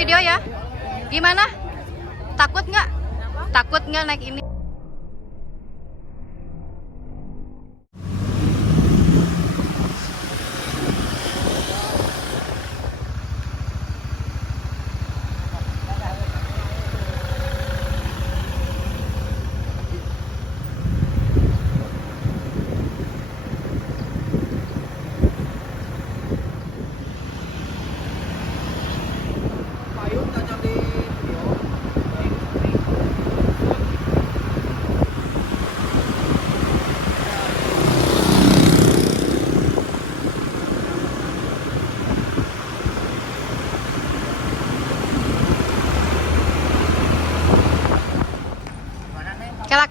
video ya. Gimana? Takut nggak? Takut nggak naik ini?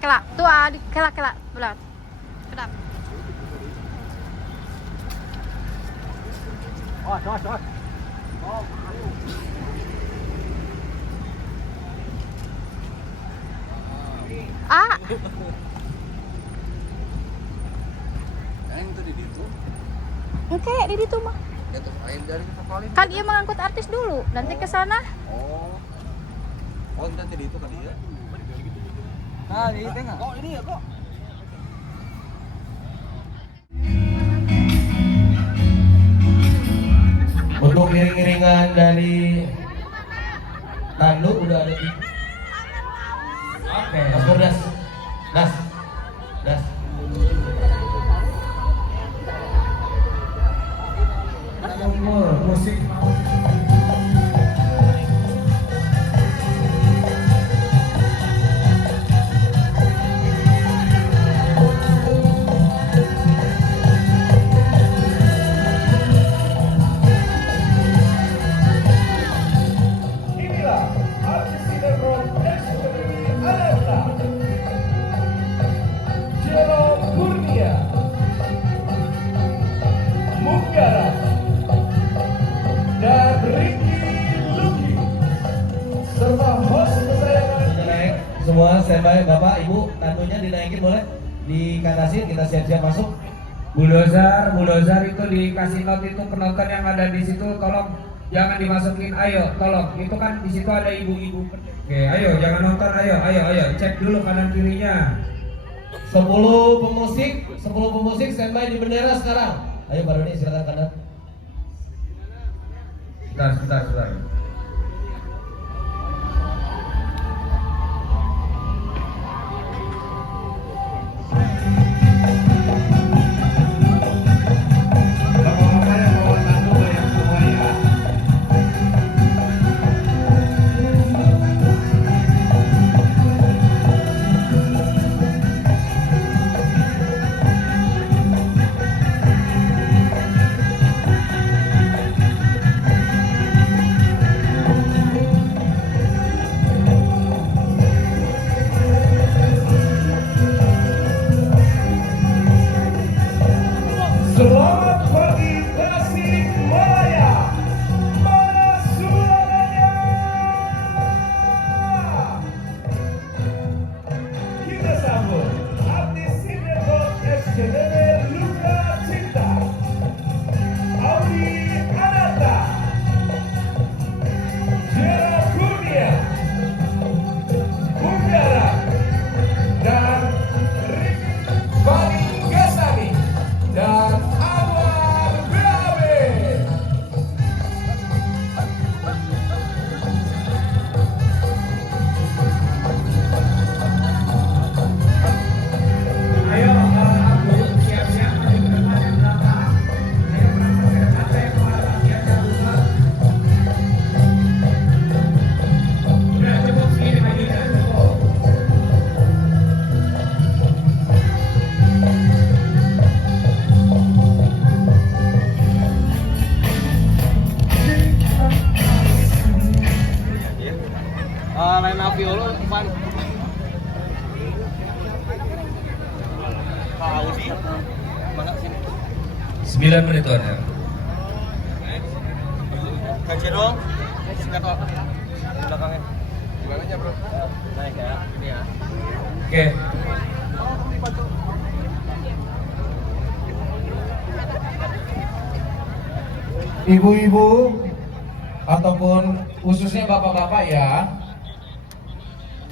Kela tuh adik kela berat kedap. Oke di situ mah kan dia mengangkut artis dulu nanti ke sana. Oh nanti di itu kan dia. Nah, ini tengah. Oh, ini ya, kok. Untuk iring-iringan dari Tandu udah ada di. Oke, Mas Berdas. Das. Musik. Semua standby, Bapak, Ibu, Tandunya dinaikin boleh? Dikatasin, kita siap-siap masuk. Bulldozer itu dikasih note itu penonton yang ada di situ tolong jangan dimasukin, ayo tolong. Itu kan di situ ada ibu-ibu. Oke, ayo jangan nonton, ayo cek dulu kanan kirinya. 10 pemusik standby di bendera sekarang. Ayo Pak Doni silakan kanan. Sebentar. Selamat pagi Tasikmalaya, mana suaranya? Kita sambut artis sinetron SCTV Luka Cinta, Audi Ananta, Jera Kurnia, Mutiara, dan Fani Gesani dan Anwar BAB. Ayo aku siap-siap maju ke depan yang belakang. Ayo berangkat ke depan yang kemana siap buat. Udah cukup segini majunya cukup. Lain Aviolo depan. Tahu sih. Mana sini? 9 menit tuan. Kaca dong. Singkat kok. Belakangnya. Gimana aja, Bro? Naik ya. Ini ya. Oke. Ibu-ibu, ataupun khususnya bapak-bapak ya,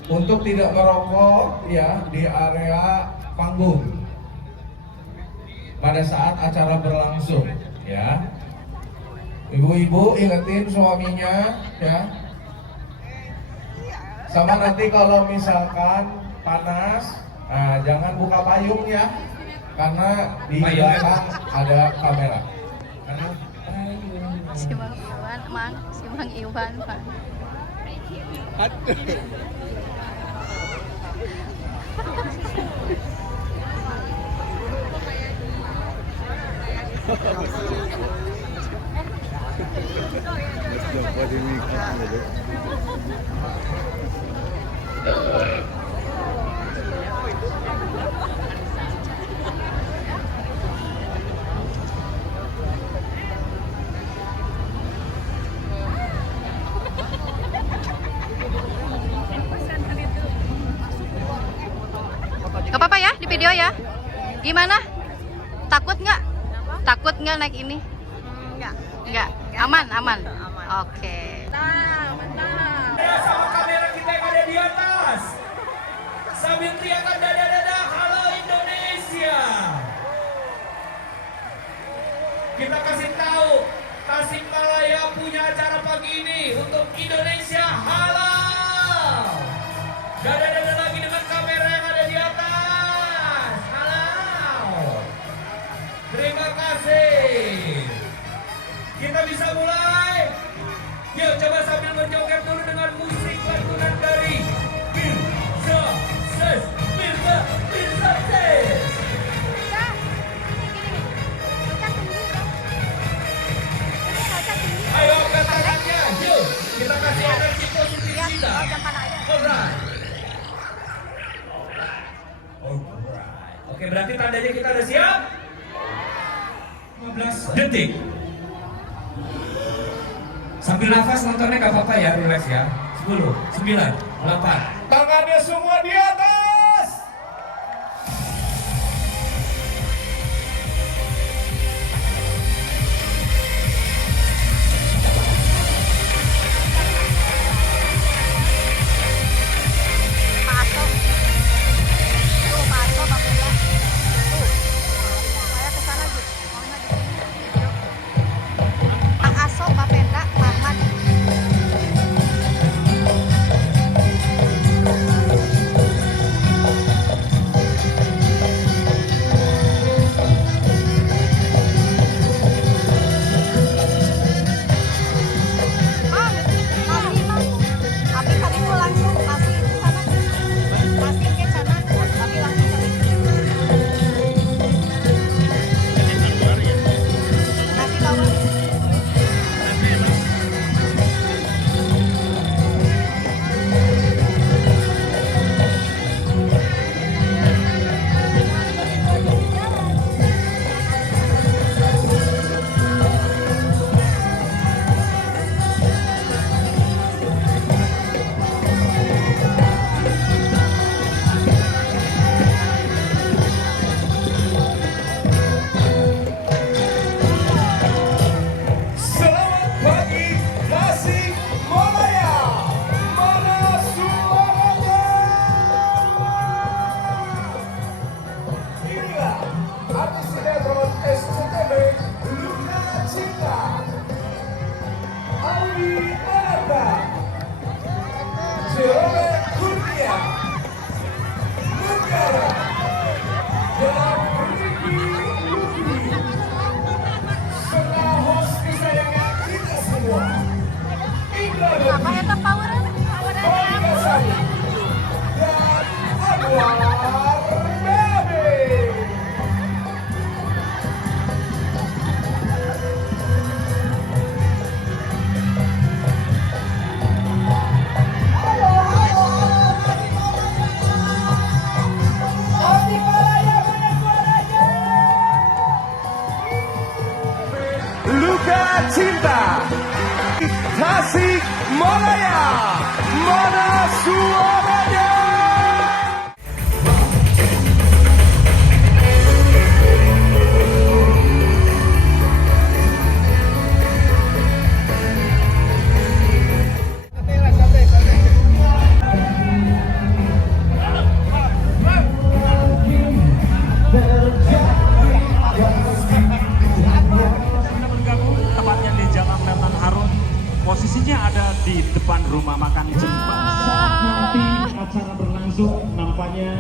untuk tidak merokok ya di area panggung pada saat acara berlangsung ya. Ibu-ibu ingetin suaminya ya. Sama nanti kalau misalkan panas, nah, jangan buka payung ya, karena di belakang ada kamera. Si Mang Iwan, Mang. Si Mang Iwan, Mang. Gak apa-apa ya di video ya. Gimana? Takut nggak? Takut nggak naik ini? Nggak. Aman, aman. Oke. Sama kamera kita yang ada di atas. Sambil teriakan dada-dada, halo Indonesia. Kita kasih tahu, Tasikmalaya punya acara pagi ini untuk Indonesia halal. Dada-dada lagi dengan kamera yang ada di atas. Halal. Terima kasih. Kita bisa mulai. Yuk coba sambil berjoget dulu dengan musik lantunan dari Mirza Ses. Ayo angkat tangannya, yuk kita kasih energi positif kita. Alright. Oke, berarti tandanya kita udah siap? 15 detik. Sambil nafas nontonnya gak apa-apa ya, relax ya. 10, 9, 8. Tangannya semua di atas. Luka Cinta Tasikmalaya, mana suaranya? di depan rumah makan Jepang. Saat nanti acara berlangsung, nampaknya